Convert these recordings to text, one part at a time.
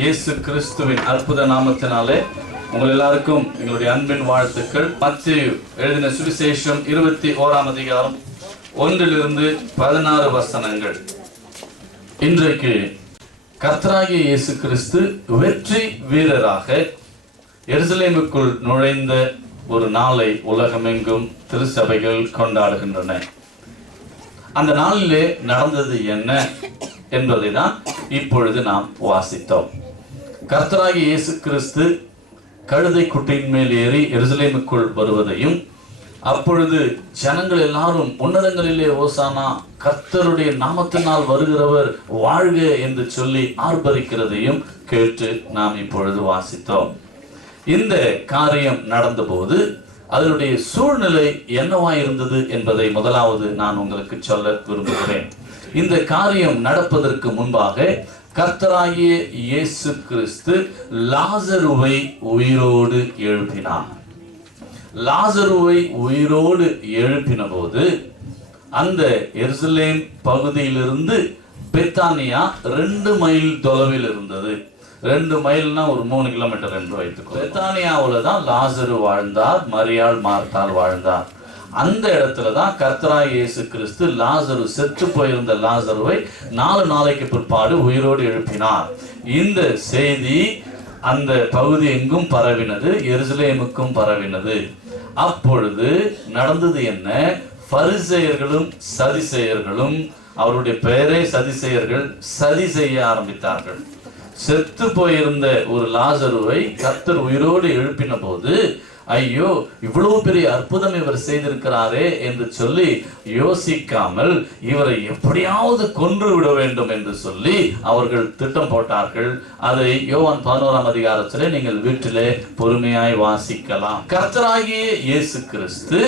இயேசு கிறிஸ்துவின் அற்புத நாமத்தினாலே உங்கள் எல்லாருக்கும் எங்களுடைய அன்பின் வாழ்த்துக்கள். மத்தேயு எழுதின சுவிசேஷம் 21ஆம் அதிகாரம் 1-16 வசனங்கள். இன்றைக்கு கர்த்தராகிய இயேசு கிறிஸ்து வெற்றி வீரராக எருசலேமுக்குள் நுழைந்த ஒரு நாளை உலகமெங்கும் திருச்சபைகள் கொண்டாடுகின்றன. அந்த நாளிலே நடந்தது என்ன என்பதை தான் இப்பொழுது நாம் வாசித்தோம். கர்த்தராகிய இயேசு கிறிஸ்து கழுதை குட்டியின் மேல் ஏறி எருசலேமுக்குள் வருவதையும், அப்பொழுது ஜனங்கள் எல்லாரும் உன்னதங்களிலே ஓசானா, கர்த்தருடைய நாமத்தினால் வருகிறவர் வாழ்க என்று சொல்லி ஆர்ப்பரிக்கிறதையும் கேட்டு நாம் இப்பொழுது வாசித்தோம். இந்த காரியம் நடந்தபோது அதனுடைய சூழ்நிலை என்னவாயிருந்தது என்பதை முதலாவது நான் உங்களுக்கு சொல்ல விரும்புகிறேன். இந்த காரியம் நடப்பதற்கு முன்பாக கர்த்தராகிய இயேசு கிறிஸ்து லாசருவை உயிரோடு எழுப்பினார். லாசருவை உயிரோடு எழுப்பின போது அந்த எருசலேம் பகுதியிலிருந்து பெத்தானியா 2 மைல் தொலைவில் இருந்தது. 2 மைல்னா ஒரு 3 கிலோமீட்டர் என்று வைத்துக்கோ. பெத்தானியாவில் தான் லாசரு வாழ்ந்தார், மரியாள் மார்த்தாள் வாழ்ந்தார். அந்த இடத்துல தான் கர்த்தராகிய இயேசு கிறிஸ்து லாசரு, செத்து போயிருந்த லாசருவை 4 நாளைக்கு பிற்பாடு உயிரோடு எழுப்பினார். இந்த செய்தி அந்த பகுதி எங்கும் பரவினது, எருசலேமுக்கும் பரவினது. அப்பொழுது நடந்தது என்ன? பரிசேயர்களும் சதிசேயர்களும், அவருடைய பெயரே சதிசேயர்கள், சதி செய்ய ஆரம்பித்தார்கள். செத்து போயிருந்த ஒரு லாசருவை கர்த்தர் உயிரோடு எழுப்பின போது, ஐயோ இவ்வளவு பெரிய அற்புதம் இவர் செய்திருக்கிறாரே என்று சொல்லி யோசிக்காமல் இவரை எப்படியாவது கொன்று விட வேண்டும் என்று சொல்லி அவர்கள் திட்டம் போட்டார்கள். அதை யோவான் 11ஆம் அதிகாரத்திலே நீங்கள் வீட்டிலே பொறுமையாய் வாசிக்கலாம். கர்த்தராகிய இயேசு கிறிஸ்து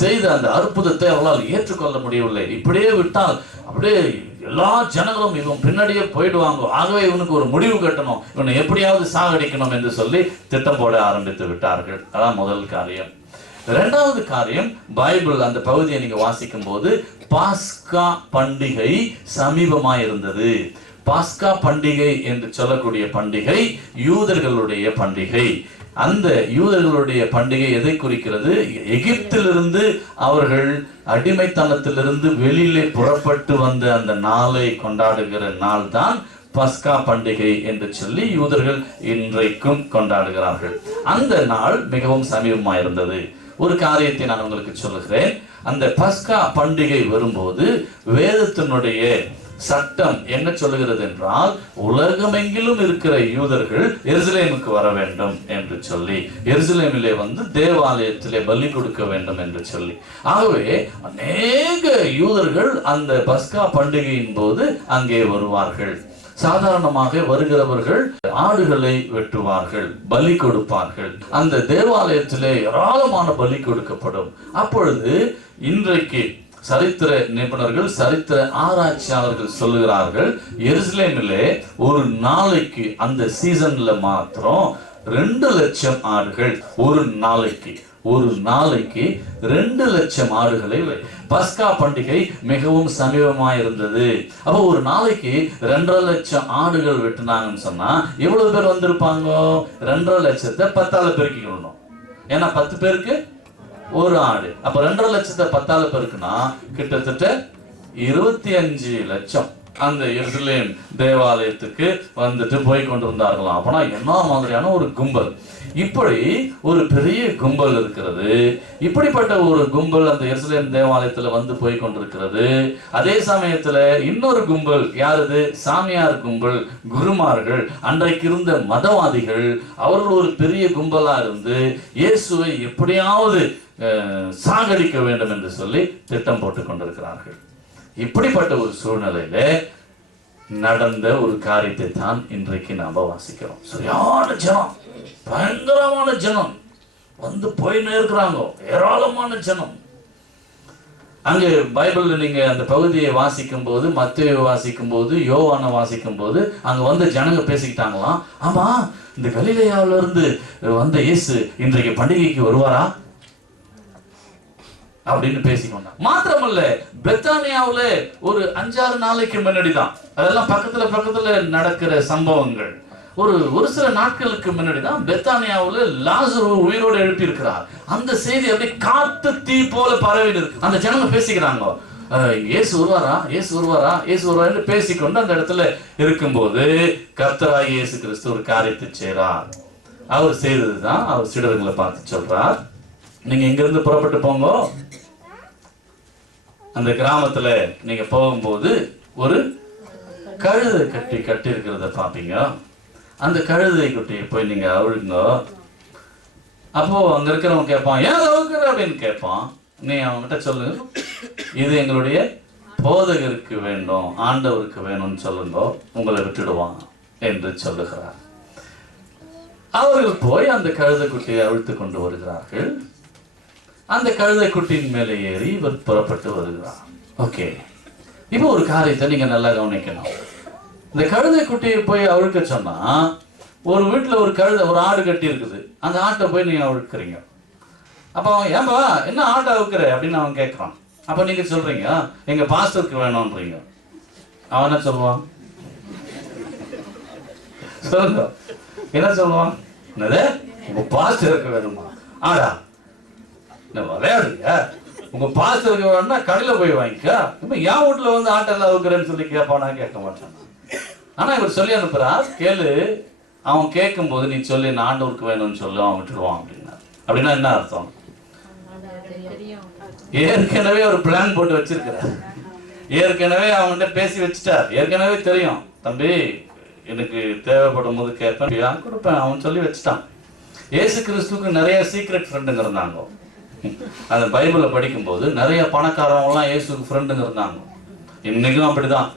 செய்த அந்த அற்புதத்தை அவர்களால் ஏற்றுக்கொள்ள முடியவில்லை. இப்படியே விட்டால் அப்படியே எல்லா ஜனங்களும் இவன் பின்னாடியே போயிடுவாங்க, ஆகவே இவனுக்கு ஒரு முடிவு கட்டணும், இவனை எப்படியாவது சாகடிக்கணும் என்று சொல்லி திட்டம் போட ஆரம்பித்து விட்டார்கள். அதான் முதல் காரியம். 2வது காரியம், பைபிள் அந்த பகுதியை நீங்க வாசிக்கும் போது பாஸ்கா பண்டிகை சமீபமாயிருந்தது. பாஸ்கா பண்டிகை என்று சொல்லக்கூடிய பண்டிகை யூதர்களுடைய பண்டிகை. அந்த யூதர்களுடைய பண்டிகை எதை குறிக்கிறது? எகிப்திலிருந்து அவர்கள் அடிமைத்தனத்திலிருந்து வெளியிலே புறப்பட்டு வந்த அந்த நாளை கொண்டாடுகிற நாள் தான் பஸ்கா பண்டிகை என்று சொல்லி யூதர்கள் இன்றைக்கும் கொண்டாடுகிறார்கள். அந்த நாள் மிகவும் சமீபமாயிருந்தது. ஒரு காரியத்தை நான் உங்களுக்கு சொல்லுகிறேன். அந்த பஸ்கா பண்டிகை வரும்போது வேதத்தினுடைய சட்டம் என்ன சொல்லுகிறது என்றால், உலகமெங்கிலும் இருக்கிற யூதர்கள் எருசலேமுக்கு வர வேண்டும் என்று சொல்லி, எருசலேமிலே வந்து தேவாலயத்திலே பலி கொடுக்க வேண்டும் என்று சொல்லி. ஆகவே அநேக யூதர்கள் அந்த பஸ்கா பண்டிகையின் போது அங்கே வருவார்கள். சாதாரணமாக வருகிறவர்கள் ஆடுகளை வெட்டுவார்கள், பலி கொடுப்பார்கள். அந்த தேவாலயத்திலே ஏராளமான பலி கொடுக்கப்படும். அப்பொழுது இன்றைக்கு சரித்திர நிபுணர்கள், சரித்திர ஆராய்ச்சியாளர்கள் சொல்லுகிறார்கள், எருசலேமிலே ஒரு நாளைக்கு அந்த சீசன்ல மாத்திரம் 2 லட்சம் ஆடுகள், ஒரு நாளைக்கு 2 லட்சம் ஆடுகளை. பஸ்கா பண்டிகை மிகவும் சமீபமாயிருந்தது. அப்ப ஒரு நாளைக்கு 2.5 லட்சம் ஆடுகள் வெட்டினாங்கன்னு சொன்னா எவ்வளவு பேர் வந்திருப்பாங்க? 2.5 லட்சத்தை 10ஆல பெருக்கிக்கணும். ஏன்னா 10 பேருக்கு ஒரு ஆடு. அப்ப 2.5 லட்சத்தை 10ஆல பெருக்குனா கிட்டத்தட்ட 25 லட்சம் அந்த எருசலேம் தேவாலயத்துக்கு வந்துட்டு போய் கொண்டிருந்தார்களாம். அப்பனா என்ன மாதிரியான ஒரு கும்பல்! இப்படி ஒரு பெரிய கும்பல் இருக்கிறது. இப்படிப்பட்ட ஒரு கும்பல் அந்த எருசலேம் தேவாலயத்துல வந்து போய் கொண்டிருக்கிறது. அதே சமயத்துல இன்னொரு கும்பல், யாரது? சாமியார் கும்பல், குருமார்கள், அன்றைக்கு இருந்த மதவாதிகள். அவர்கள் ஒரு பெரிய கும்பலா இருந்து இயேசுவை எப்படியாவது சாகடிக்க வேண்டும் என்று சொல்லி திட்டம் போட்டுக் கொண்டிருக்கிறார்கள். இப்படிப்பட்ட ஒரு சூழ்நிலையில நடந்த ஒரு காரியத்தை தான் இன்றைக்கு நாம வாசிக்கிறோம். சரியான ஜனம், பயங்கரமான ஜனம் வந்து போயின்னு இருக்கிறாங்க, ஏராளமான ஜனம். அங்க பைபிள்ல நீங்க அந்த பகுதியை வாசிக்கும் போது, மத்தேயு வாசிக்கும் போது, யோவானை வாசிக்கும் போது அங்க வந்து ஜனங்க பேசிக்கிட்டாங்களாம், ஆமா இந்த கலிலேயாவில இருந்து வந்த இயேசு இன்றைக்கு பண்டிகைக்கு வருவாரா அப்படின்னு பேசிக்கொண்டான். மாத்திரமல்ல, பெத்தானியாவுல ஒரு 5-6 நாளைக்கு முன்னாடி தான், அதெல்லாம் பக்கத்துல நடக்கிற சம்பவங்கள். ஒரு சில நாட்களுக்கு முன்னாடி தான் பெத்தானியாவுல லாசரு உயிரோடு எழுப்பி இருக்கிறார். அந்த செய்தி அப்படியே காத்து தீ போல பரவி இருக்கு. அந்த ஜனங்க பேசிக்கிறாங்க, இயேசு வருவாரா, இயேசு வருவாரா, இயேசு வருவாரு பேசிக்கொண்டு அந்த இடத்துல இருக்கும்போது கர்த்தராகிய இயேசு கிறிஸ்து ஒரு காரியத்தை செய்றார். அவர் செய்ததுதான் அவர் சீடர்களை பார்த்து சொல்றார், நீங்க இங்கிருந்து புறப்பட்டு போங்க. அந்த கிராமத்துல நீங்க போகும்போது ஒரு கழுதை கட்டி இருக்கிறத பாப்பீங்க. அந்த கழுதை குட்டியை போய் நீங்க அவிழுங்க. அப்போ அங்க இருக்கிறவங்க கேட்பான், ஏன் அவுக்குற அப்படின்னு கேட்பான். நீ அவங்ககிட்ட சொல்லு, இது எங்களுடைய போதகருக்கு வேண்டும், ஆண்டவருக்கு வேணும்னு சொல்லுங்க, உங்களை விட்டுடுவான் என்று சொல்லுகிறார். அவர்கள் போய் அந்த கழுதை குட்டியை அவிழ்த்து கொண்டு வருகிறார்கள். அந்த கழுதை குட்டியின் மேலே ஏறி இவர் புறப்பட்டு வருகிறார். ஓகே, இப்போ ஒரு காரியத்தை நீங்க நல்லா கவனிக்கணும். இந்த கழுதை குட்டியை போய் அவிழ்க்க சொன்னா, ஒரு வீட்டுல ஒரு கழுதை, ஒரு ஆடு கட்டி இருக்குது, அந்த ஆட்டை போய் நீங்க அவிழ்க்கிறீங்க. அப்போ ஏன்பா என்ன ஆட்டை அவுக்குற அப்படின்னு அவன் கேட்கறான். அப்ப நீங்க சொல்றீங்க எங்க பாஸ்டருக்கு வேணும்ன்றீங்க. அவன் என்ன சொல்லுவான்? சொல்லுங்க, என்ன சொல்லுவான்? என்னது, உங்க பாஸ்டருக்கு வேணுமா? ஆடா விளையாடுங்க, உங்க பாஸ்டருக்கு வேணும்னா கடையில போய் வாங்கிக்க, இப்ப என் வீட்டுல வந்து ஆட்டெல்லாம் அவுக்குறேன்னு சொல்லி கேட்பானா? கேட்க மாட்டான். ஆனா இவர் சொல்லி அனுப்புறார், கேளு. அவன் கேட்கும் போது நீ சொல்லி நான் ஆண்டவருக்கு வேணும்னு சொல்லு, அவன் விட்டுடுவான் அப்படின்னா. அப்படின்னா என்ன அர்த்தம்? ஏற்கனவே ஒரு பிளான் போட்டு வச்சிருக்கிறார். ஏற்கனவே அவன்கிட்ட பேசி வச்சுட்டார். ஏற்கனவே தெரியும், தம்பி எனக்கு தேவைப்படும் போது கேட்பேன், கொடுப்பேன், அவன் சொல்லி வச்சுட்டான். இயேசு கிறிஸ்துவுக்கு நிறைய சீக்ரெட் ஃப்ரெண்டுங்க இருந்தாங்க. அந்த பைபிளை படிக்கும்போது நிறைய பணக்காரவங்கலாம் இயேசுக்கு ஃப்ரெண்டுங்க இருந்தாங்க. இன்னைக்கும் அப்படிதான்.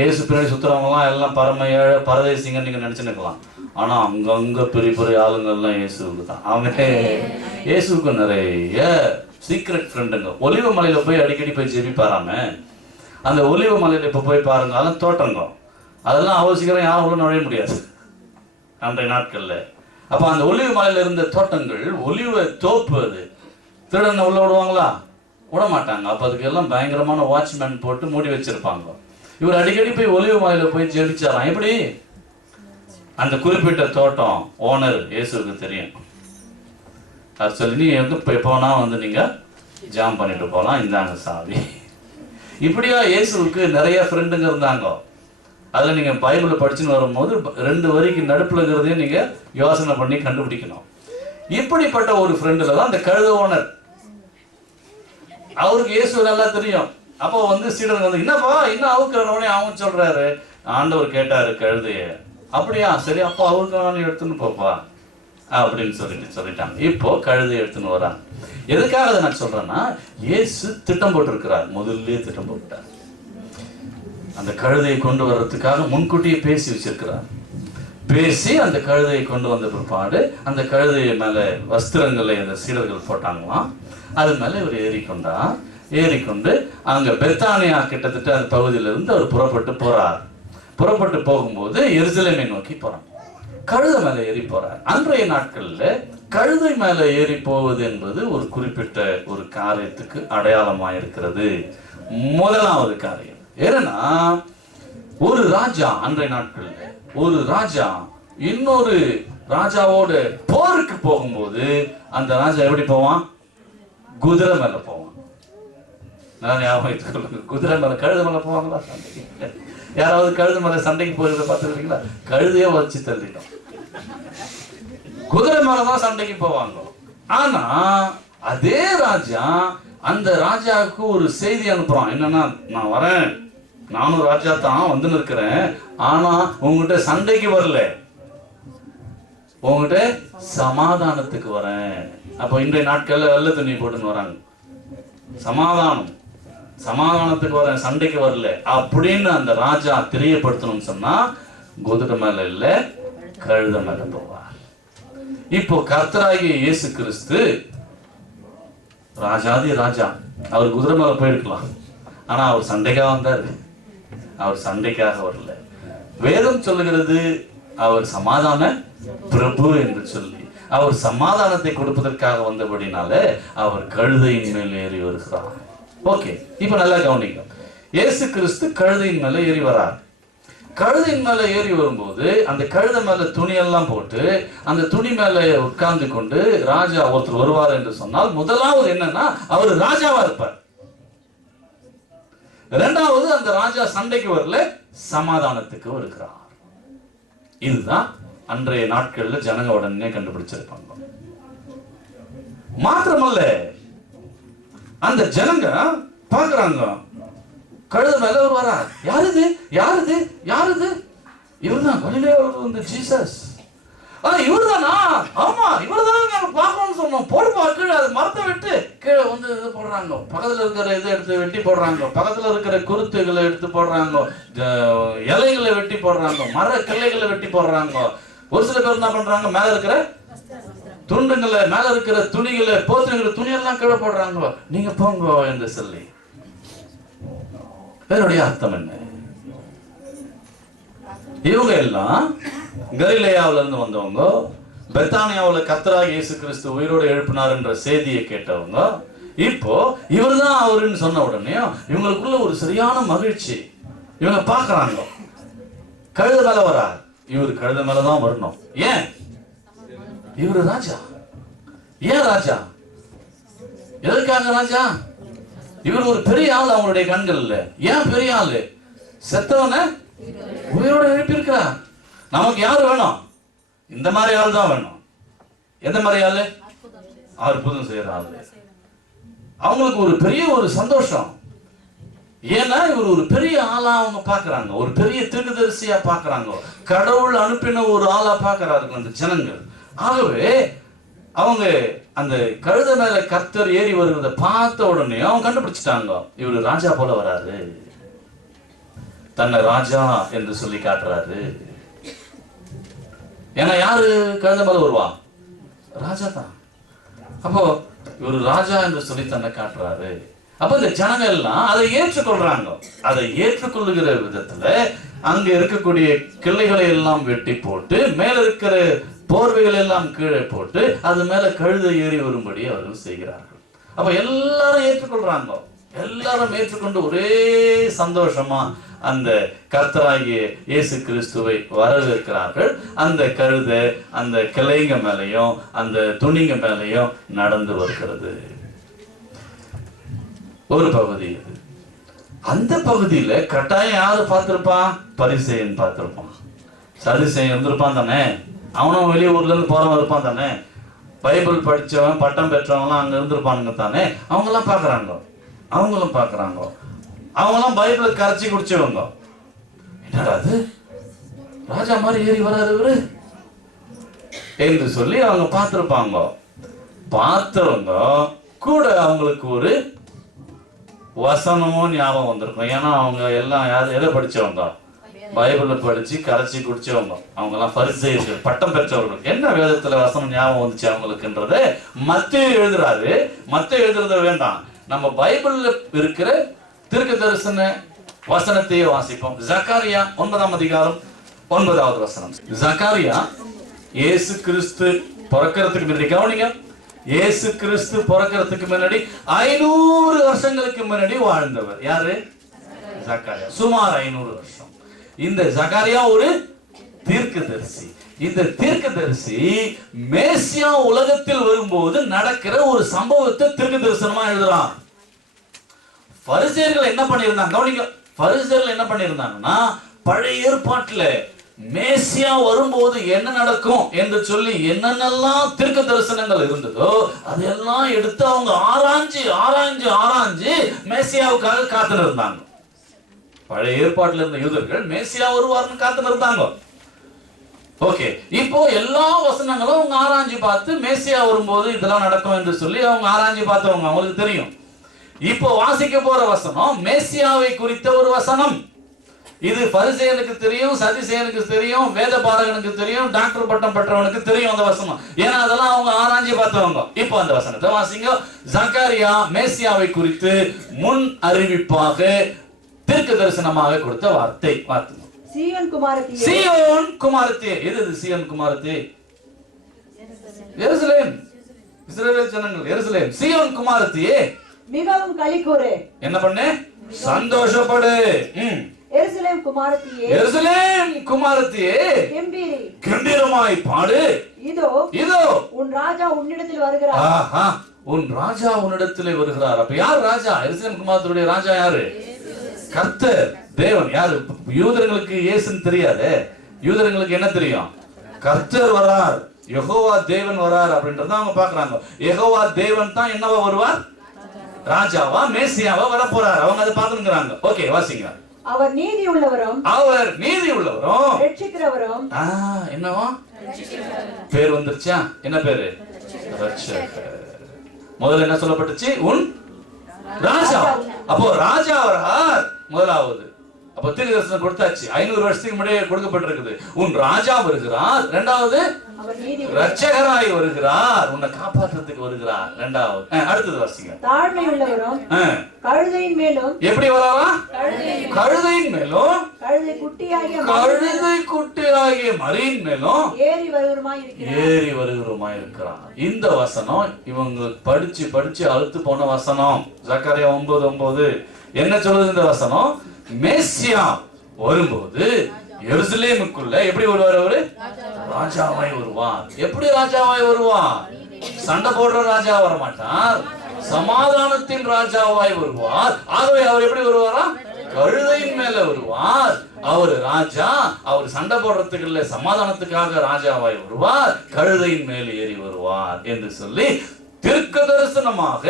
இயேசு பின்னாடி சுத்துறவங்கலாம் எல்லாம் பரம ஏழை பரதேசிங்க நீங்க நினைச்சுக்கலாம். ஆனா அங்கங்க பெரிய பெரிய ஆளுங்கள்லாம் இயேசுக்கு தான். அவங்க இயேசுக்கு நிறைய சீக்ரெட் ஃப்ரெண்டுங்க. ஒலிவ மலையில போய் அடிக்கடி போய் ஜெபிப்பாராம. அந்த ஒலிவ மலையில இப்ப போய் பாருங்க, அதெல்லாம் தோட்டங்க. அதெல்லாம் அவசியம் யாரும் உள்ள நுழைய முடியாது அன்றைய நாட்கள்ல. அப்ப அந்த ஒலிவ மலையில இருந்த தோட்டங்கள், ஒலிவ தோப்பு, அது திருடனை உள்ள விடுவாங்களா? விட மாட்டாங்க. அப்ப அதுக்கு எல்லாம் பயங்கரமான வாட்ச்மேன் போட்டு மூடி வச்சிருப்பாங்க. இவர் அடிக்கடி போய் ஒலிவ மலையில போய் ஜெபிச்சாராம். எப்படி? அந்த குறிப்பிட்ட தோட்டம் ஓனர் இயேசுக்கு தெரியும். அது சொல்லி நீ எப்போனா வந்து நீங்க ஜாம் பண்ணிட்டு போகலாம், இந்தாங்க சாவி. இப்படியா இயேசுக்கு நிறைய ஃப்ரெண்டுங்க இருந்தாங்க. அதுல நீங்க பைபிளை படிச்சுன்னு வரும்போது 2 வரிக்கு நடுப்புல இருக்கிறதையும் நீங்க யோசனை பண்ணி கண்டுபிடிக்கணும். இப்படிப்பட்ட ஒரு ஃப்ரெண்டுல தான் அந்த கழுத ஓனர். அவருக்கு இயேசு நல்லா தெரியும். அப்போ வந்து சீடர்கள் வந்து, என்னப்பா இன்னும் அவுக்கிறனோடனே அவன் சொல்றாரு, ஆண்டவர் கேட்டாரு கழுதைய. அப்படியா, சரி அப்போ அவருக்கு எடுத்துன்னு போப்பா அப்படின்னு சொல்லிட்டாங்க. இப்போ கழுதையை எடுத்துன்னு வராங்க. எதுக்காக அதை நான் சொல்றேன்னா, இயேசு திட்டம் போட்டிருக்கிறார். முதல்ல திட்டம் போட்டார். அந்த கழுதையை கொண்டு வர்றதுக்காக முன்கூட்டியே பேசி வச்சிருக்கிறார். பேசி அந்த கழுதையை கொண்டு வந்த பிற்பாடு அந்த கழுதையை மேல வஸ்திரங்களை அந்த சீடர்கள் போட்டாங்களாம். அது மேல இவர் ஏறிக்கொண்டு அங்க பெத்தானியா கிட்டத்தட்ட அந்த பகுதியிலிருந்து அவர் புறப்பட்டு போறார். புறப்பட்டு போகும்போது எருசலேமை நோக்கி போறார். கழுதை மேல ஏறி போறார். அன்றைய நாட்கள்ல கழுதை மேல ஏறி போவது என்பது ஒரு குறிப்பிட்ட ஒரு காரியத்துக்கு அடையாளமா இருக்கிறது. முதலாவது காரியம் ஏன்னா, ஒரு ராஜா, அன்றைய நாட்கள்ல ஒரு ராஜா இன்னொரு ராஜாவோட போருக்கு போகும்போது அந்த ராஜா எப்படி போவான்? குதிரை மேல போவான். குதிரை மேல, கழுதை மேல போவாங்களா சண்டைக்கு? யாராவது கழுதை மேல சண்டைக்கு போறத பார்த்துருக்கீங்களா? கழுதையே வச்சு தள்ளிட்டோம். குதிரை மேலதான் சண்டைக்கு போவாங்க. ஆனா அதே ராஜா அந்த ராஜாவுக்கு ஒரு செய்தி அனுப்புறான். என்னன்னா, நான் வரேன், நானும் ராஜா தான் வந்து இருக்கிறேன், ஆனா உங்ககிட்ட சண்டைக்கு வரல, உங்ககிட்ட சமாதானத்துக்கு வரேன். அப்ப இன்றைய நாட்கள்ல வெள்ளை துணி போட்டுன்னு வராங்க. சமாதானத்துக்கு வரேன், சண்டைக்கு வரல அப்படின்னு அந்த ராஜா தெரியப்படுத்தணும்னு சொன்னா குதிரை மேல இல்ல, கழுதை மேல போவார். இப்போ கர்த்தராகிய இயேசு கிறிஸ்து ராஜாதி ராஜா. அவர் குதிரை மேல போயிருக்கலாம், ஆனா அவர் சண்டைக்காக வந்தாரு. அவர் சண்டைக்காக வரல. வேதம் சொல்லுகிறது அவர் சமாதான பிரபு என்று சொல்லி, அவர் சமாதானத்தை கொடுப்பதற்காக வந்தபடினால அவர் கழுதையின் மேல் ஏறி வருகிறார். ஓகே, இப்ப நல்லா கவனிங்க. இயேசு கிறிஸ்து கழுதையின் மேல ஏறி வரார். கழுதின் மேல ஏறி வரும்போது அந்த கழுதை மேல துணியெல்லாம் போட்டு அந்த துணி மேல உட்கார்ந்து கொண்டு ராஜா ஒருத்தர் வருவார் என்று சொன்னால், முதலாவது என்னன்னா அவர் ராஜாவா இருப்பார். இரண்டாவது, அந்த ராஜா சண்டைக்கு வரல, சமாதானத்துக்கு வருகிறார். இதுதான் அன்றைய நாட்கள்ல ஜனங்க உடனே கண்டுபிடிச்சிருப்பாங்க. மாத்திரமல்ல, அந்த ஜனங்க பாக்குறாங்க, கழுத மேல ஒரு வரா, யாருது யாருது யாருது, இவர்தான் கலிலேயாவில் வந்து ஜீசஸ். இவர்தானா? ஆமா, இவர்தான் நாங்க பார்க்கணும்னு சொன்னோம். போடுப்பா கீழே, அது மரத்தை விட்டு கீழே வந்து இது போடுறாங்க, பக்கத்துல இருக்கிற இதை எடுத்து வெட்டி போடுறாங்க, பக்கத்துல இருக்கிற குருத்துகளை எடுத்து போடுறாங்க, இலைகளை வெட்டி போடுறாங்க, மர கிளைகளை வெட்டி போடுறாங்க. ஒரு சில பேர் என்ன பண்றாங்க, மேல இருக்கிற துண்டுங்களை, மேல இருக்கிற துணிகளை, போத்துங்கிற துணியெல்லாம் கீழே போடுறாங்க. நீங்க போங்க என்று சொல்லி. இதனுடைய அர்த்தம் என்ன? இவங்க எல்லாம் கலிலேயாவில இருந்து வந்தவங்க, பெத்தானியாவுல கர்த்தராகிய இயேசு கிறிஸ்து உயிரோடு எழுப்பினார் என்ற செய்தியை கேட்டவங்க. இப்போ இவர்தான் அவருன்னு சொன்ன உடனே இவங்களுக்குள்ள ஒரு சரியான மகிழ்ச்சி. இவங்க பாக்குறாங்க, கழுத மேல வரார், இவர் கழுத மேலதான் வரணும். ஏன்? இவரு ராஜா. ஏன் ராஜா? எதற்காக ராஜா? இவர் ஒரு பெரிய ஆள் அவங்களுடைய கண்கள்ல. ஏன் பெரிய ஆளு? செத்தவன உயிரோட எழுப்பியிருக்கிறார். நமக்கு யாரு வேணும்? இந்த மாதிரி ஆள் தான் வேணும். எந்த மாதிரி ஆளு? அற்புதம் செய்யற ஆளு. அவங்களுக்கு ஒரு பெரிய ஒரு சந்தோஷம். ஏன்னா இவர் ஒரு பெரிய ஆளா அவங்க பாக்குறாங்க, ஒரு பெரிய தீர்க்கதரிசியா பாக்குறாங்க, கடவுள் அனுப்பின ஒரு ஆளா பாக்குறார்கள் அந்த ஜனங்கள். ஆகவே அவங்க அந்த கழுத மேல கர்த்தர் ஏறி வருகிறத பார்த்த உடனே அவங்க கண்டுபிடிச்சிட்டாங்க, இவரு ராஜா போல வராரு, தன்னை ராஜா என்று சொல்லி காட்டுறாரு. ஏன்னா யாரு கழுத மேல வருவா? ராஜா தான். அப்போ இவரு ராஜா என்று சொல்லி தன்னை காட்டுறாரு. அப்ப இந்த ஜனங்கள் எல்லாம் அதை ஏற்றுக்கொள்றாங்க. அதை ஏற்றுக்கொள்ளுகிற விதத்துல அங்க இருக்கக்கூடிய கிளைகளை எல்லாம் வெட்டி போட்டு, மேல இருக்கிற போர்வைகள் எல்லாம் கீழே போட்டு, அது மேல கழுதை ஏறி வரும்படி அவர்கள் செய்கிறார்கள். அப்ப எல்லாரும் ஏற்றுக்கொள்றாங்க. எல்லாரும் ஏற்றுக்கொண்டு ஒரே சந்தோஷமா அந்த கர்த்தராகிய இயேசு கிறிஸ்துவை வரவேற்கிறார்கள். அந்த கழுதை அந்த கிளைங்க மேலையும் அந்த துணிங்க மேலையும் நடந்து வருகிறது. ஒரு பகுதி இது. அந்த பகுதியில கட்டாயம் யாரு பார்த்திருப்பான்? பரிசேயன் பார்த்திருப்பான். சதுசேயன் இருந்திருப்பான் தானே. அவனும் வெளியூர்ல இருந்து போறவன் இருப்பான் தானே. பைபிள் படிச்சவன் பட்டம் பெற்றவங்களாம் அங்க இருந்திருப்பானுங்க தானே. அவங்கெல்லாம் பாக்குறாங்க, அவங்களும் பாக்குறாங்க. அவங்கெல்லாம் பைபிளை கரைச்சி குடிச்சவங்க. என்னடா அது, ராஜா மாதிரி ஏறி வராது இவரு என்று சொல்லி அவங்க பார்த்திருப்பாங்க. பார்த்தவங்க கூட அவங்களுக்கு ஒரு வசனமும் ஞாபகம் வந்திருக்கும். ஏன்னா அவங்க எல்லாம் எதை படிச்சவங்க? பைபிளை படிச்சு கரைச்சி குடிச்சவங்க. அவங்க எல்லாம் பரிசேயர்கள், பட்டம் பெற்றவர்கள். என்ன வேதத்துல வசனம் ஞாபகம் வந்துச்சு அவங்களுக்குன்றத மத்தேயு எழுதுறாரு. மத்தேயு எழுதுறத வேண்டாம், நம்ம பைபிள்ல இருக்கிற தீர்க்க தரிசன வசனத்தையே வாசிப்போம். ஜக்காரியா 9ஆம் அதிகாரம் 9வது வசனம். ஜக்காரியா இயேசு கிறிஸ்து பிறக்கிறதுக்கு முன்னாடி, கவனிங்க, இயேசு கிறிஸ்து பிறக்கிறதுக்கு முன்னாடி 500 வருஷங்களுக்கு முன்னாடி வாழ்ந்தவர். யாரு? ஜக்காரியா. சுமார் 500 வருஷம். இந்த ஜக்காரியா ஒரு தீர்க்கதரிசி. இந்த தீர்க்கதரிசி மேசியா உலகத்தில் வரும்போது நடக்கிற ஒரு சம்பவத்தை தீர்க்க தரிசனமா எழுதுறான். பரிசேயர்கள் என்ன பண்ணியிருந்தாங்க? கவனிங்க, பரிசேயர்கள் என்ன பண்ணியிருந்தாங்கன்னா, பழைய ஏற்பாட்டுல மேசியா வரும்போது என்ன நடக்கும் என்று சொல்லி என்னென்னலாம் தீர்க்க தரிசனங்கள் இருந்ததோ அதெல்லாம் எடுத்து அவங்க ஆராய்ஞ்சு ஆராய்ஞ்சு ஆராய்ஞ்சு மேசியாவுக்காக காத்து இருந்தாங்க. பழைய ஏற்பாட்டுல இருந்த யூதர்கள் மேசியா வருவார்னு காத்து இருந்தாங்க. ஓகே, இப்போ எல்லா வசனங்களும் அவங்க ஆராய்ஞ்சு பார்த்து மேசியா வரும்போது இதெல்லாம் நடக்கும் என்று சொல்லி அவங்க ஆராய்ஞ்சு பார்த்தவங்க, அவங்களுக்கு தெரியும். இப்போ வாசிக்க போற வசனம் மேசியாவை குறித்த ஒரு வசனம். இது பரிசேயனுக்கு தெரியும், சதுசேயனுக்கு தெரியும், வேத பாரகனுக்கு தெரியும், டாக்டர் பட்டம் பெற்றவனுக்கு தெரியும் அந்த வசனம். ஏன்னா அதெல்லாம் அவங்க ஆராய்ச்சி பார்த்தவங்க. இப்போ அந்த வசனத்தை வாசிங்க. ஜக்காரியா மேசியாவை குறித்து முன் அறிவிப்பாக தீர்க்க தரிசனமாக கொடுத்த வார்த்தை. சீயோன் குமாரத்தியே, சீயோன் குமாரத்தியே. எது சீயோன் குமாரத்தியே? எருசலேம், இஸ்ரவேல் ஜனங்கள் எருசலேம். சீயோன் குமாரத்தியே, மிகவும் களிகூரு. என்ன பண்ணு? சந்தோஷப்படு. எருசலேம் குமாரத்தியே, எருசலேம் குமாரத்தியே, கெம்பீரி, கம்பீரமாய் பாடு. இதோ இதோ உன் ராஜா உன்னிடத்தில் வருகிறார். ஆஹா, உன் ராஜா உன்னிடத்திலே வருகிறார். அப்ப யார் ராஜா? எருசலேம் குமாரத்தினுடைய ராஜா யாரு? கர்த்தர் தேவன். யாரு? யூதர்களுக்கு இயேசுன்னு தெரியாது. யூதர்களுக்கு என்ன தெரியும்? கர்த்தர் வரார், யெகோவா தேவன் வரார் அப்படின்றத அவங்க பாக்குறாங்க. யெகோவா தேவன் தான் என்னவா வருவார்? ராஜாவா, மேசியாவா வர போறார். அவங்க அதை பாத்துக்கிறாங்க. ஓகே, வாசிங்க. அவர் நீதி உள்ளவரும், அவர் நீதி உள்ளவரும், ரட்சிக்கிறவரும். என்னவா பேர் வந்துருச்சா? என்ன பேரு? ரட்சகர். முதல்ல என்ன சொல்லப்பட்டுச்சு? உன் ராஜா. அப்போ ராஜா வரார் முதலாவது. அப்போ தீர்க்கதரிசனம் கொடுத்தாச்சு. 500 வருஷத்துக்கு முன்னாடியே கொடுக்கப்பட்டிருக்குது. உன் ராஜா வருகிறார். இரண்டாவது ரட்சகராய் வருகிறார், உன்னை காப்பாற்றுறதுக்கு வருகிறார். இரண்டாவது. அடுத்தது வாசிங்க. தாழ்மை உள்ளவரும், கழுதையின் மேலும். எப்படி வராரா? கழுதையின் மேலும், கழுதை குட்டியாகிய மரியின் மேலும் ஏறி வருகிறோமாய் இருக்கிறார். இந்த வசனம் இவங்க படிச்சு படிச்சு அழுத்து போன வசனம். சக்கரையா 9:9 என்ன சொல்லுது இந்த வசனம்? மேசியா வரும்போது எருசலேமுக்குள்ள எப்படி வருவார்? அவரு ராஜாவாய் வருவார். எப்படி ராஜாவாய் வருவார்? சண்டை போடுற ராஜா வர மாட்டார், சமாதானத்தின் ராஜாவாய் வருவார். ஆகவே அவர் எப்படி வருவாரா? கழுதையின் மேல வருவார். அவர் ராஜா. அவர் சண்டை போடுறதுக்கு இல்ல, சமாதானத்துக்காக ராஜாவாய் வருவார். கழுதையின் மேல் ஏறி வருவார் என்று சொல்லி தீர்க்க தரிசனமாக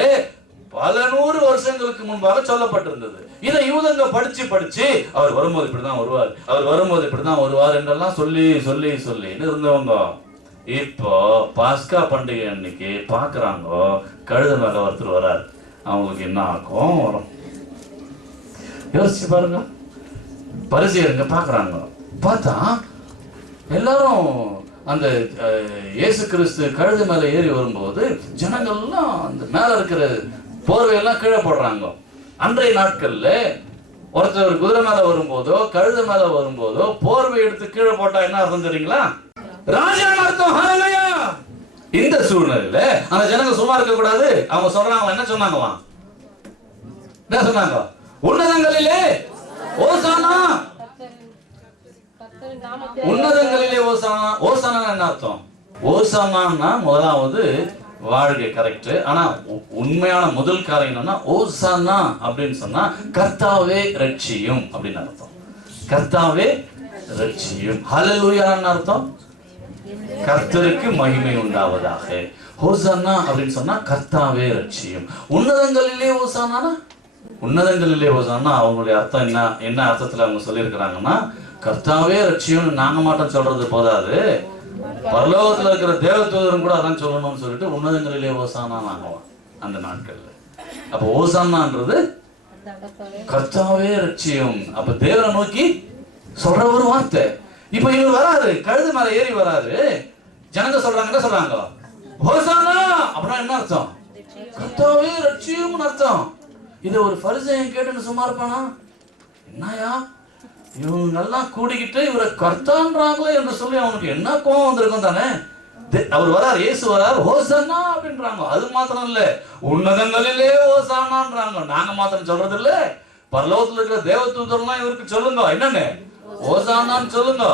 பல 100 வருஷங்களுக்கு முன்பாக சொல்லப்பட்டிருந்தது. இதை யூதங்க படிச்சு படிச்சு அவர் வரும்போது இப்படிதான் வருவார், அவர் வரும்போது இப்படிதான் வருவார் என்றெல்லாம் சொல்லி சொல்லி சொல்லி இருந்தவங்க இப்போ பாஸ்கா பண்டிகை அன்னைக்கு பாக்குறாங்க கழுதை மேல ஒருத்தர் வரார். அவங்களுக்கு என்ன ஆகும் வரும்? யோசிச்சு பாருங்க. பரிசேயருங்க பாக்குறாங்க. பார்த்தா எல்லாரும் அந்த இயேசு கிறிஸ்து கழுதை மேல ஏறி வரும்போது ஜனங்கள்லாம் அந்த மேல இருக்கிற போர்வையெல்லாம் கீழே போடுறாங்க. அன்றைய நாட்கள்ல ஒருத்தர் குதிரை மேல வரும்போதோ கழுதை மேல வரும்போதோ போர்வை எடுத்து கீழே போட்டா என்ன அர்த்தம் தெரியுங்களா? ராஜா அர்த்தம். ஹல்லேலூயா. இந்த சூழ்நிலையில அந்த ஜனங்க சும்மா இருக்க கூடாது. அவங்க சொல்றாங்க, என்ன சொன்னாங்களாம்? என்ன சொன்னாங்க? உன்னதங்களிலே ஓசானா, உன்னதங்களிலே ஓசானா. ஓசானா என்ன அர்த்தம்? ஓசானா முதலாவது வாழ்க, கரெக்ட். ஆனா உண்மையான முதல் காரியம் என்னன்னா ஓசானா அப்படின்னு சொன்னா கர்த்தாவே ரட்சியும் அப்படின்னு அர்த்தம். கர்த்தாவே ரட்சியும். ஹல்லேலூயான்னு அர்த்தம் கர்த்தருக்கு மகிமை உண்டாவதாக. ஹோசானா அப்படின்னு சொன்னா கர்த்தாவே ரட்சியும். உன்னதங்களிலே ஓசானா, உன்னதங்களிலே ஓசானா அவங்களுடைய அர்த்தம் என்ன? என்ன அர்த்தத்துல அவங்க சொல்லி இருக்கிறாங்கன்னா, கர்த்தாவே ரட்சியும் நாங்க மாட்டோம் சொல்றது போதாது, பரலோகத்துல இருக்கிற தேவதூதரும் கூட அதான் சொல்லணும்னு சொல்லிட்டு உன்னதங்களிலே ஓசானா நாங்களாம் அந்த நாட்கள்ல. அப்ப ஓசானான்றது கர்த்தாவே ரட்சியும். அப்ப தேவனை நோக்கி சொல்ற ஒரு வார்த்தை. இப்ப இவர் வராரு, கழுது மேல ஏறி வராரு. ஜனங்க சொல்றாங்க, என்ன சொல்றாங்க? ஓசானா அப்படின்னா என்ன அர்த்தம்? கர்த்தாவே ரட்சியும் அர்த்தம். இதை ஒரு பரிசேயன் கேட்டுன்னு சும்மா இருப்பானா? என்னயா இவங்க எல்லாம் கூடிக்கிட்டு இவரை கர்த்தான்றாங்களே என்று சொல்லி அவனுக்கு என்ன கோபம் வந்திருக்கும் தானே? அவர் வரார், இயேசு வரார், ஹோசன்னா அப்படின்றாங்க. அது மாத்திரம் இல்ல, உன்னதங்களிலே ஹோசானான்றாங்க. நாங்க மாத்திரம் சொல்றது இல்ல, பரலோகத்துல இருக்கிற தேவதூதர்லாம் இவருக்கு சொல்லுங்க, என்னன்னு ஹோசானான்னு சொல்லுங்க.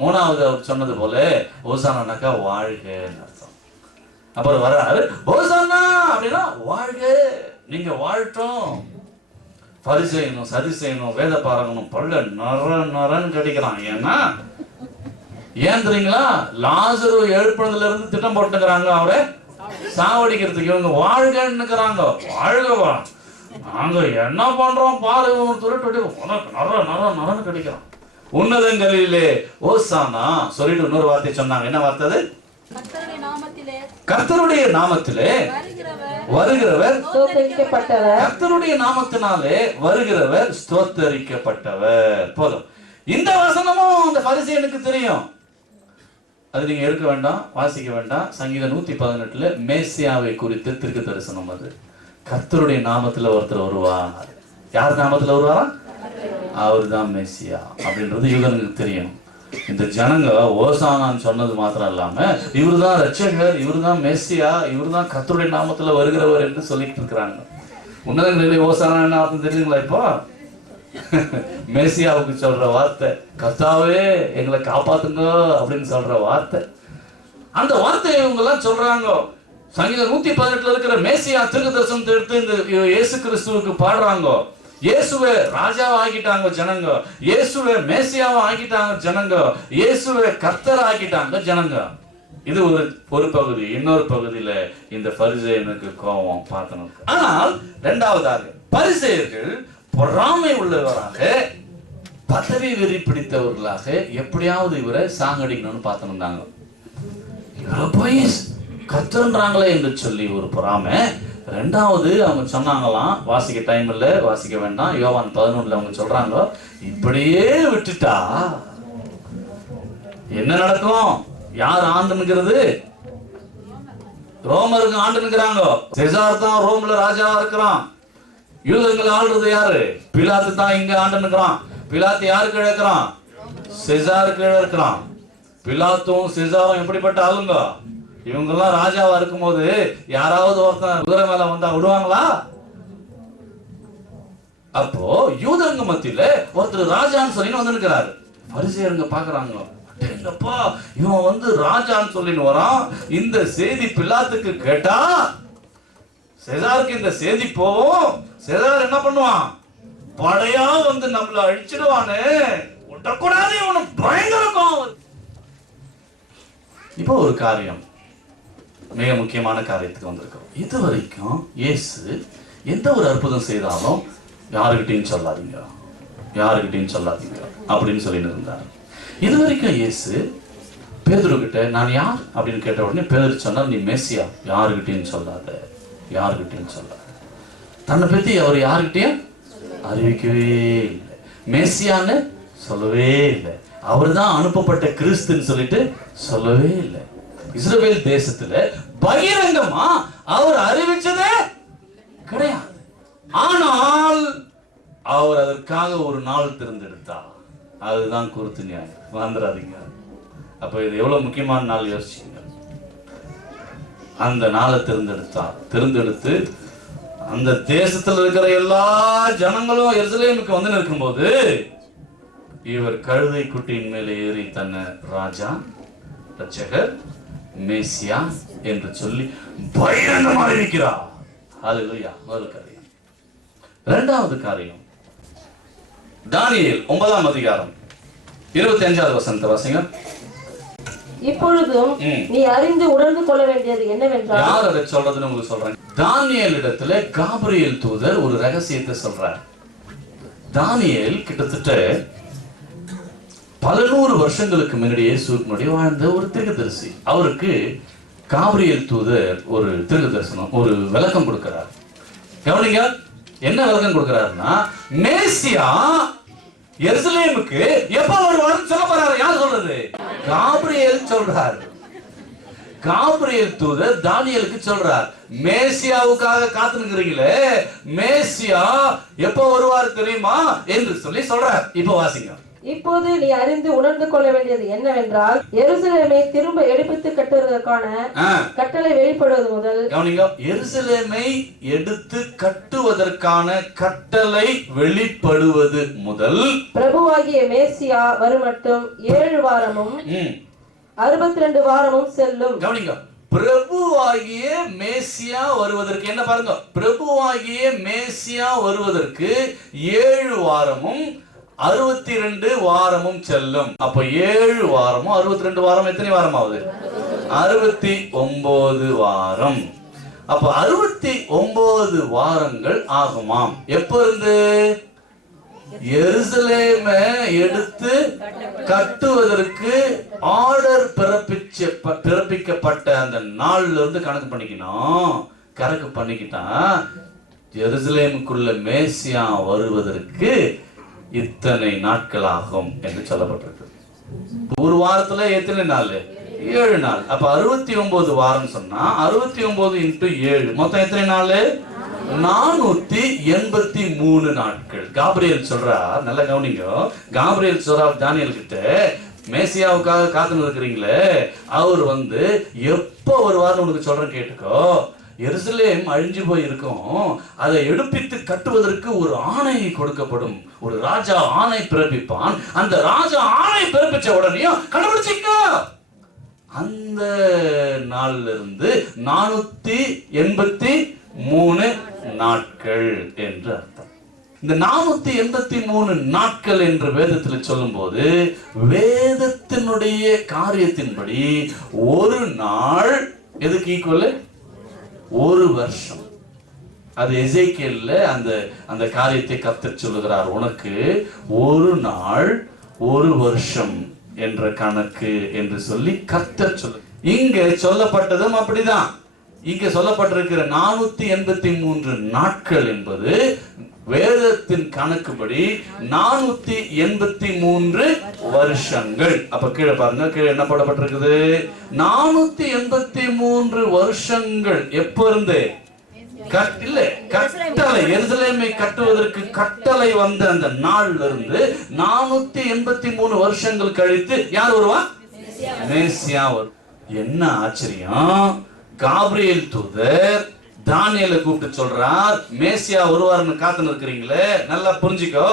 மூணாவது அவர் சொன்னது போல ஹோசானாக்கா வாழ்கன்னு அர்த்தம். அப்புறம் வராரு, ஹோசானா அப்படின்னா வாழ்க, நீங்க வாழ்த்தோம். பரிசெய்யணும், சரி செய்யணும், வேத பாரங்கணும், பல்ல நரன்னு கடிக்கிறான். ஏன்னா ஏன் தெரியுங்களா? லாசரு எழுப்பினதுல இருந்து திட்டம் போட்டுக்கிறாங்க அவரை சாவடிக்கிறதுக்கு. இவங்க வாழ்கன்னுக்கிறாங்க. வாழ்கவா, நாங்க என்ன பண்றோம் பாரு, துருட்டு நரன்னு கடிக்கிறான். உன்னதங்களிலே ஓசானா சொல்லிட்டு இன்னொரு வார்த்தை சொன்னாங்க. என்ன வார்த்தை? கர்த்தருடைய நாமத்திலே வருகிறவர் ஸ்தோத்தரிக்கப்பட்டவர். கர்த்தருடைய நாமத்தினாலே வருகிறவர் ஸ்தோத்தரிக்கப்பட்டவர். போதும். இந்த வசனமும் அந்த பரிசேயனுக்கு தெரியும். அது நீங்க எடுக்க வேண்டாம், வாசிக்க வேண்டாம். சங்கீதம் 118 மேசியாவை குறித்து தீர்க்க தரிசனம். அது கர்த்தருடைய நாமத்துல ஒருத்தர் வருவார். யார் நாமத்துல வருவாரா? அவர் தான் மேசியா அப்படின்றது யூதனுக்கு தெரியும். இந்த ஜனங்க ஓசானான்னு சொன்னது மாத்திரம் இல்லாம இவரு தான் ரட்சகர், இவரு தான் மேசியா, இவரு தான் கர்த்தருடைய நாமத்துல வருகிறவர் என்று சொல்லிட்டு இருக்கிறாங்க. உன்னதங்களிலே ஓசானா என்ன அர்த்தம் தெரியுங்களா? இப்போ மேசியாவுக்கு சொல்ற வார்த்தை, கர்த்தாவே எங்களை காப்பாத்துங்க அப்படின்னு சொல்ற வார்த்தை. அந்த வார்த்தையை இவங்க எல்லாம் சொல்றாங்க. சங்கீதம் 118 இருக்கிற மேசியா தீர்க்க தரிசனத்தை எடுத்து இந்த இயேசு கிறிஸ்துவுக்கு பாடுறாங்க. இயேசுவை ராஜாவை ஆக்கிட்டாங்க ஜனங்க, இயேசுவை மேசியாவை ஆக்கிட்டாங்க ஜனங்க, இயேசுவை கர்த்தர் ஆக்கிட்டாங்க ஜனங்க. இது ஒரு பகுதி. இன்னொரு பகுதியில இந்த பரிசேயனுக்கு கோபம் பார்த்தணும். ஆனால் இரண்டாவதாக பரிசேயர்கள் பொறாமை உள்ளவராக, பதவி வெறி பிடித்தவர்களாக எப்படியாவது இவரை சாங்கடிக்கணும்னு பார்த்துருந்தாங்க. இவரை போய் கத்துன்றாங்களே என்று சொல்லி ஒரு பொறாமை. ரெண்டாவது அவங்க சொன்னாங்களாம், வாசிக்க டைம் இல்லை, வாசிக்க வேண்டாம், யோவான் 11 அவங்க சொல்றாங்க, இப்படியே விட்டுட்டா என்ன நடக்கும்? யார் ஆண்டுங்கிறது? ரோமருக்கு ஆண்டுங்கிறாங்க. செசார் தான் ரோம்ல ராஜாவா இருக்கிறான். யூதங்களை ஆள்றது யாரு? பிலாத்து தான் இங்க ஆண்டுங்கிறான். பிலாத்து யாருக்கு இருக்கிறான்? செசாருக்கு இருக்கிறான். பிலாத்தும் செசாரும் எப்படிப்பட்ட ஆளுங்க? இவங்கெல்லாம் ராஜாவா இருக்கும் போது யாராவது ஒருத்தன் குதிரை மேல வந்தா விடுவாங்களா? அப்போ யூதங்க மத்தியில ஒருத்தர் ராஜான்னு சொல்லி வந்திருக்கிறாரு. பரிசேயருங்க பாக்குறாங்க, இவன் ராஜான்னு சொல்லின்னு வரான். இந்த செய்தி பிலாத்துக்கு கேட்டா செசாருக்கு இந்த செய்தி போவோம். செசார் என்ன பண்ணுவான்? படையா நம்மள அழிச்சிடுவானு, விட்டக்கூடாது, இவனும் பயங்கரம். இப்போ ஒரு காரியம், மிக முக்கியமான காரியத்துக்கு வந்திருக்கிறோம். இது வரைக்கும் இயேசு எந்த ஒரு அற்புதம் செய்தாலும் யாருக்கிட்டையும் சொல்லாதீங்க, யாருக்கிட்டையும் சொல்லாதீங்க அப்படின்னு சொல்லிட்டு இருந்தார். இது வரைக்கும் இயேசு பேதுரு கிட்ட நான் யார் அப்படின்னு கேட்ட உடனே பேதுரு சொன்னார், நீ மேசியா, யாருக்கிட்டையும் சொல்லாத, யாருக்கிட்டையும் சொல்லாத. தன்னை பத்தி அவர் யாருக்கிட்டையும் அறிவிக்கவே இல்லை, மேசியான்னு சொல்லவே இல்லை, அவர் தான் அனுப்பப்பட்ட கிறிஸ்துன்னு சொல்லிட்டு சொல்லவே இல்லை. இஸ்ரவேல் தேசத்துல பகிரங்கமா அவர் அறிவிச்சதே கிடையாது. ஆனால் அவர் அதற்காக ஒரு நாள் தேர்ந்தெடுத்தார். அதுதான் குருத்து நியாயம். வந்துடாதீங்க. அப்ப இது எவ்வளவு முக்கியமான நாள் யோசிச்சுங்க. அந்த நாளை தேர்ந்தெடுத்து அந்த தேசத்தில் இருக்கிற எல்லா ஜனங்களும் எருசலேமுக்கு வந்து நிற்கும்போது இவர் கழுதை குட்டியின் மேலே ஏறி தன்னை ராஜா, ரட்சகர், மேசியா என்று சொல்லி பகிரங்கமாக இருக்கிறார். ஹல்லேலூயா. முதல் காரியம். இரண்டாவது காரியம், தானியேல் 9ஆம் அதிகாரம் 25வது வசனத்தை வாசிங்க. இப்பொழுதும் நீ அறிந்து உணர்ந்து கொள்ள வேண்டியது என்னவென்றால், யார் அதை சொல்றதுன்னு உங்களுக்கு சொல்றேன். தானியேல் இடத்துல காபிரியேல் தூதர் ஒரு ரகசியத்தை சொல்றார். தானியேல் கிட்டத்தட்ட பல நூறு வருஷங்களுக்கு முன்னாடி இயேசுவுக்கு முன்னாடி வாழ்ந்த ஒரு தீர்க்கதரிசி. அவருக்கு காபிரியேல் தூதர் ஒரு தீர்க்க தரிசனம், ஒரு விளக்கம் கொடுக்கிறார். கவனிங்க, என்ன விளக்கம் கொடுக்கிறாருன்னா, மேசியா எருசலேமுக்கு எப்ப வருவாருன்னு சொல்ல போறாரு. யார் சொல்றது? காபிரியேல் சொல்றார். காபிரியேல் தூதர் தானியேலுக்கு சொல்றார், மேசியாவுக்காக காத்துக்கிறீங்களே, மேசியா எப்ப வருவார் தெரியுமா என்று சொல்லி சொல்றார். இப்ப வாசிங்க. இப்போது நீ அறிந்து உணர்ந்து கொள்ள வேண்டியது என்னவென்றால், எருசலேமை திரும்ப எடுத்து கட்டுவதற்கான கட்டளை வெளிப்படுவது முதல், எருசலேமை எடுத்து கட்டுவதற்கான கட்டளை வெளிப்படுவது முதல் பிரபுவாகிய மேசியா வருமட்டும் 7 வாரமும் 62 வாரமும் செல்லும். கவனிங்க, பிரபுவாகிய மேசியா வருவதற்கு என்ன பாருங்க, பிரபுவாகிய மேசியா வருவதற்கு 7 வாரமும் 62 வாரமும் செல்லும். அப்ப 7 வாரமும் 62 வாரம் எத்தனை வாரம் ஆகுது? 69 வாரம். அப்ப 69 வாரங்கள் ஆகுமாம். எப்ப இருந்து? எருசலேமை எடுத்து கட்டுவதற்கு ஆர்டர் பிறப்பிக்கப்பட்ட அந்த நாள்ல இருந்து கணக்கு பண்ணிக்கணும். கணக்கு பண்ணிக்கிட்டா எருசலேமுக்குள்ள மேசியா வருவதற்கு இத்தனை நாட்கள் ஆகும் என்று சொல்லப்பட்டிருக்கு. ஒரு வாரத்துல எத்தனை நாள்? 7 நாள். அப்ப 69 வாரம் சொன்னா 69 × 7 மொத்தம் எத்தனை நாள்? 483 நாட்கள். காபிரியேல் சொல்றார், நல்ல கவனிங்க, காபிரியேல் சொல்றார் தானியேல் கிட்ட, மேசியாவுக்காக காத்து இருக்கிறீங்களே, அவர் எப்ப வருவார்னு உனக்கு சொல்றேன் கேட்டுக்கோ. எருசலேம் அழிஞ்சு போய் இருக்கும், அதை எடுப்பித்து கட்டுவதற்கு ஒரு ஆணை கொடுக்கப்படும். ஒரு ராஜா ஆணை பிறப்பிப்பான். அந்த ராஜா ஆணை பிறப்பிச்ச உடனே கண்டுபிடிச்சிக்க. அந்த நாள்ல இருந்து 483 நாட்கள் என்று அர்த்தம். இந்த 483 நாட்கள் என்று வேதத்தில் சொல்லும் போது, வேதத்தினுடைய காரியத்தின்படி ஒரு நாள் எதுக்கு ஈக்குவல்? ஒரு வருஷம். அது எசேக்கியேல்ல அந்த காரியத்தை கர்த்தர் சொல்லுகிறார், உனக்கு ஒரு நாள் ஒரு வருஷம் என்ற கணக்கு என்று சொல்லி கர்த்தர் சொல்லு. இங்க சொல்லப்பட்டதும் அப்படிதான். இங்க சொல்லப்பட்டிருக்கிற 483 நாட்கள் என்பது வேதத்தின் கணக்குப்படி 483 வருஷங்கள். அப்ப கீழே பாருங்க, கீழே என்ன போடப்பட்டிருக்குது? 483 வருஷங்கள். எப்ப இருந்து? கட்டளை, எருசலேமை கட்டுவதற்கு கட்டளை வந்த அந்த நாள்ல இருந்து 483 வருஷங்கள் கழித்து யார் வருவா? மேசியா வரும். என்ன ஆச்சரியம்! காபிரியேல் தூதர் தானியேலை கூப்பிட்டு சொல்றார், மேசியா வருவார்னு காத்துன்னு இருக்கிறீங்களே, நல்லா புரிஞ்சுக்கோ.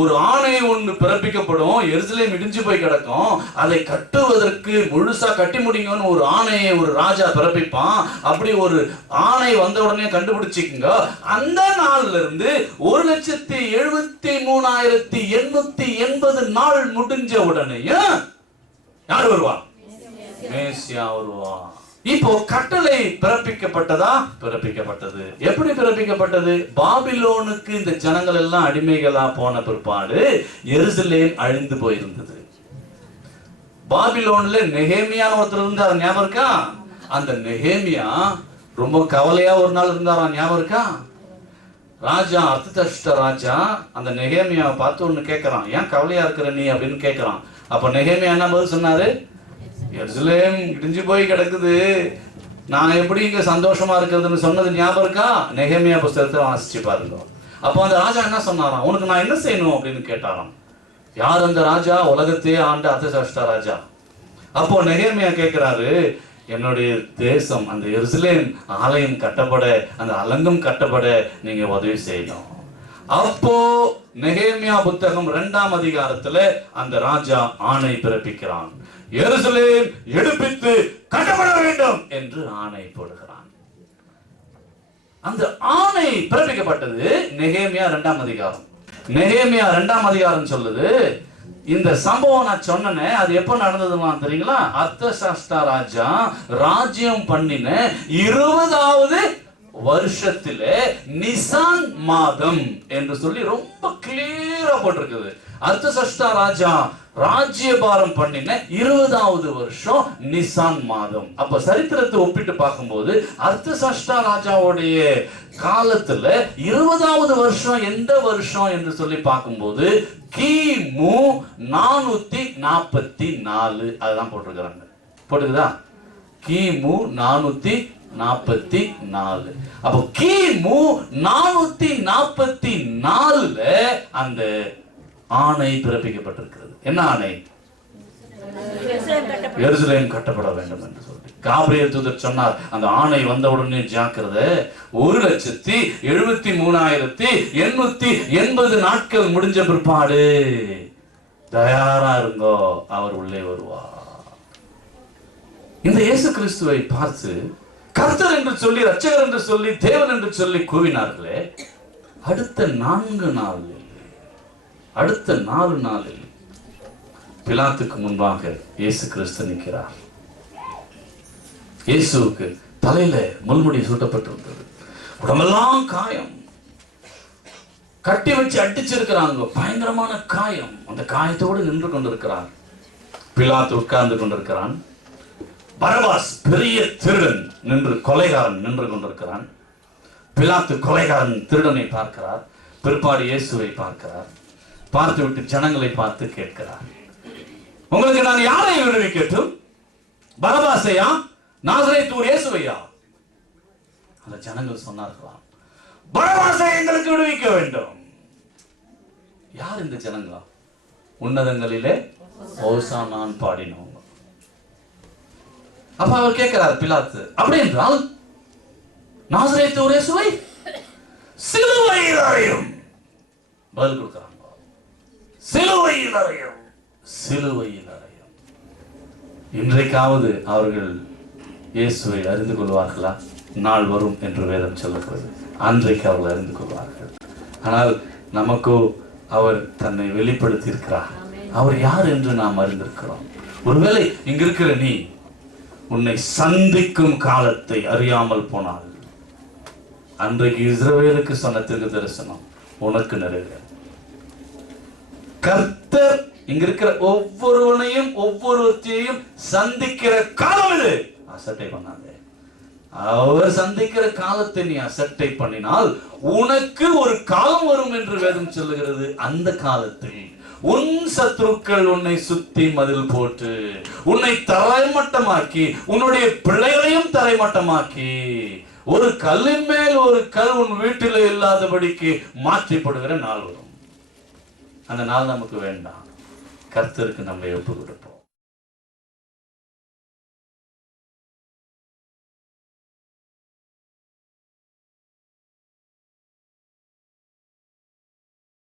ஒரு ஆணை ஒன்று பிறப்பிக்கப்படும், எருசலேம் இடிஞ்சு போய் கிடக்கும், அதை கட்டுவதற்கு முழுசா கட்டி முடியுங்கன்னு ஒரு ஆணையை ஒரு ராஜா பிறப்பிப்பான். அப்படி ஒரு ஆணை வந்த உடனே கண்டுபிடிச்சிக்குங்க. அந்த நாள்ல இருந்து 1,73,880 நாள் முடிஞ்ச உடனே யார் வருவா? மேசியா வருவா. இப்போ கட்டளை பிறப்பிக்கப்பட்டதா? பிறப்பிக்கப்பட்டது. எப்படி பிறப்பிக்கப்பட்டது? பாபிலோனுக்கு இந்த ஜனங்கள் எல்லாம் அடிமைகளா போன பிற்பாடு எருசலேம் அழிந்து போயிருந்தது. பாபிலோன்ல நெகேமியான்னு ஒருத்தர் இருந்தார், ஞாபகம் இருக்கா? அந்த நெகேமியா ரொம்ப கவலையா ஒரு நாள் இருந்தாரா, ஞாபகம் இருக்கா? ராஜா அர்த்தஷ்ட ராஜா அந்த நெகேமியாவை பார்த்து ஒண்ணு கேட்கறான், ஏன் கவலையா இருக்கிற நீ அப்படின்னு கேட்கறான். அப்ப நெகேமியா என்ன பதில் சொன்னாரு? எருசலேம் இடிஞ்சு போய் கிடக்குது, நான் எப்படி இங்க சந்தோஷமா இருக்கிறதுன்னு சொன்னது ஞாபகம் இருக்கா? நெகேமியா புஸ்தகத்தை வாசிச்சு பாருங்க. அப்போ அந்த ராஜா என்ன சொன்னாராம்? உனக்கு நான் என்ன செய்யணும் அப்படின்னு கேட்டாராம். யார் அந்த ராஜா? உலகத்தையே ஆண்ட அர்த்தசாஷ்டா ராஜா. அப்போ நெகேமியா கேட்கிறாரு, என்னுடைய தேசம் அந்த எருசலேம் ஆலயம் கட்டப்பட, அந்த அலங்கம் கட்டப்பட நீங்க உதவி செய்யணும். அப்போ நெகேமியா புத்தகம் 2ஆம் அதிகாரத்துல அந்த ராஜா ஆணை பிறப்பிக்கிறான். எருசலேம் எடுப்பித்து கட்டப்பட வேண்டும் என்று ஆணை போடுகிறான். அந்த ஆணை பிறப்பிக்கப்பட்டது நெகேமியா 2ஆம் அதிகாரம். நெகேமியா 2ஆம் அதிகாரம் சொல்லுது, இந்த சம்பவம் நான் சொன்னேனே, அது எப்ப நடந்ததுமா தெரியுங்களா? அர்த்தசாஷ்டா ராஜா ராஜ்யம் பண்ணின 20வது வருஷத்திலே நிசான் மாதம் என்று சொல்லி ரொம்ப கிளியரா போட்டிருக்குது. அர்த்தசாஷ்டா ராஜா ராஜ்யபாரம் பண்ணின 20வது வருஷம் நிசான் மாதம். அப்ப சரித்திரத்தை ஒப்பிட்டு பார்க்கும்போது அர்த்தசாஷ்டா ராஜாவுடைய காலத்துல 20வது வருஷம் எந்த வருஷம் என்று சொல்லி பார்க்கும்போது கிமு 444. அதுதான் போட்டிருக்கிறாங்க. போட்டுக்குதா? கிமு 444. அப்போ கிமு 444 அந்த ஆணை பிறப்பிக்கப்பட்டிருக்கிறது. என்ன ஆணை? எருசலேம் கட்டப்பட வேண்டும் என்று சொல்லி காபிரியேல் தூதர் சொன்னார். அந்த ஆணை வந்த உடனே ஜாக்கிரதை, 1,73,880 நாட்கள் முடிஞ்ச பிற்பாடு தயாரா இருங்கோ, அவர் உள்ளே வருவார். இந்த இயேசு கிறிஸ்துவை பார்த்து கர்த்தர் என்று சொல்லி, ரட்சகர் என்று சொல்லி, தேவன் என்று சொல்லி கூவினார்களே, அடுத்த 4 நாளில், அடுத்த 4 நாளில் பிலாத்துக்கு முன்பாக இயேசு கிறிஸ்து நிற்கிறார். இயேசுவுக்கு தலையில முள்முடி சூட்டப்பட்டிருந்தது, உடம்பெல்லாம் காயம், கட்டி வச்சு அடிச்சிருக்கிறாங்க, பயங்கரமான காயம். அந்த காயத்தோடு நின்று கொண்டிருக்கிறார். பிலாத்து உட்கார்ந்து கொண்டிருக்கிறான். பரபாஸ் பெரிய திருடன் நின்று, கொலைகாரன் நின்று கொண்டிருக்கிறான். பிலாத்து கொலைகாரன் திருடனை பார்க்கிறார். பிற்பாடு இயேசுவை பார்க்கிறார். பார்த்து விட்டு ஜனங்களை பார்த்து கேட்கிறார், உங்களுக்கு நான் யாரை விடுவிக்கட்டும்? பரபாசையா, நாசரேத்தூர் இயேசுவையா? அந்த ஜனங்கள் சொன்னார்களாம், பரபாசை எங்களுக்கு விடுவிக்க வேண்டும். யார் இந்த ஜனங்களா? உன்னதங்களிலே ஓசானான் பாடினவங்க. அப்ப அவர் கேட்கிறார் பிலாத்து, அப்படி என்றால் நாசரேத்து இயேசுவை சிலுவையில் அறையும். பதில் கொடுக்கிறாங்க, சிலுவையில் அறையும், சிலுவையில் அறையும். இன்றைக்காவது அவர்கள் இயேசுவை அறிந்து கொள்வார்களா? நாள் வரும் என்று வேதம் சொல்லுகிறது. அன்றைக்கு அவர்கள் அறிந்து கொள்வார்கள். ஆனால் நமக்கோ அவர் தன்னை வெளிப்படுத்தி இருக்கிறார். அவர் யார் என்று நாம் அறிந்திருக்கிறோம். ஒருவேளை இங்க இருக்கிற நீ உன்னை சந்திக்கும் காலத்தை அறியாமல் போனால், அன்றைக்கு இஸ்ரவேலுக்கு சொன்ன தரிசனம் உனக்கு நிறைவேறும். கர்த்தர் இங்க இருக்கிற ஒவ்வொருவனையும் ஒவ்வொருத்தையும் சந்திக்கிற காலம் இது. அசட்டை பண்ணாதே. அவர் சந்திக்கிற காலத்தை நீ அசட்டை பண்ணினால் உனக்கு ஒரு காலம் வரும் என்று வேதம் சொல்லுகிறது. அந்த காலத்தில் உன் சத்துருக்கள் உன்னை சுத்தி மதில் போட்டு உன்னை தரைமட்டமாக்கி உன்னுடைய பிள்ளைகளையும் தரைமட்டமாக்கி ஒரு கல்லின் மேல் ஒரு கல் உன் வீட்டில் இல்லாதபடிக்கு மாற்றிப்படுகிற நாள் வரும். அந்த நாள் நமக்கு வேண்டாம். கர்த்தருக்கு நம்மை ஒப்பு கொடுப்போம்.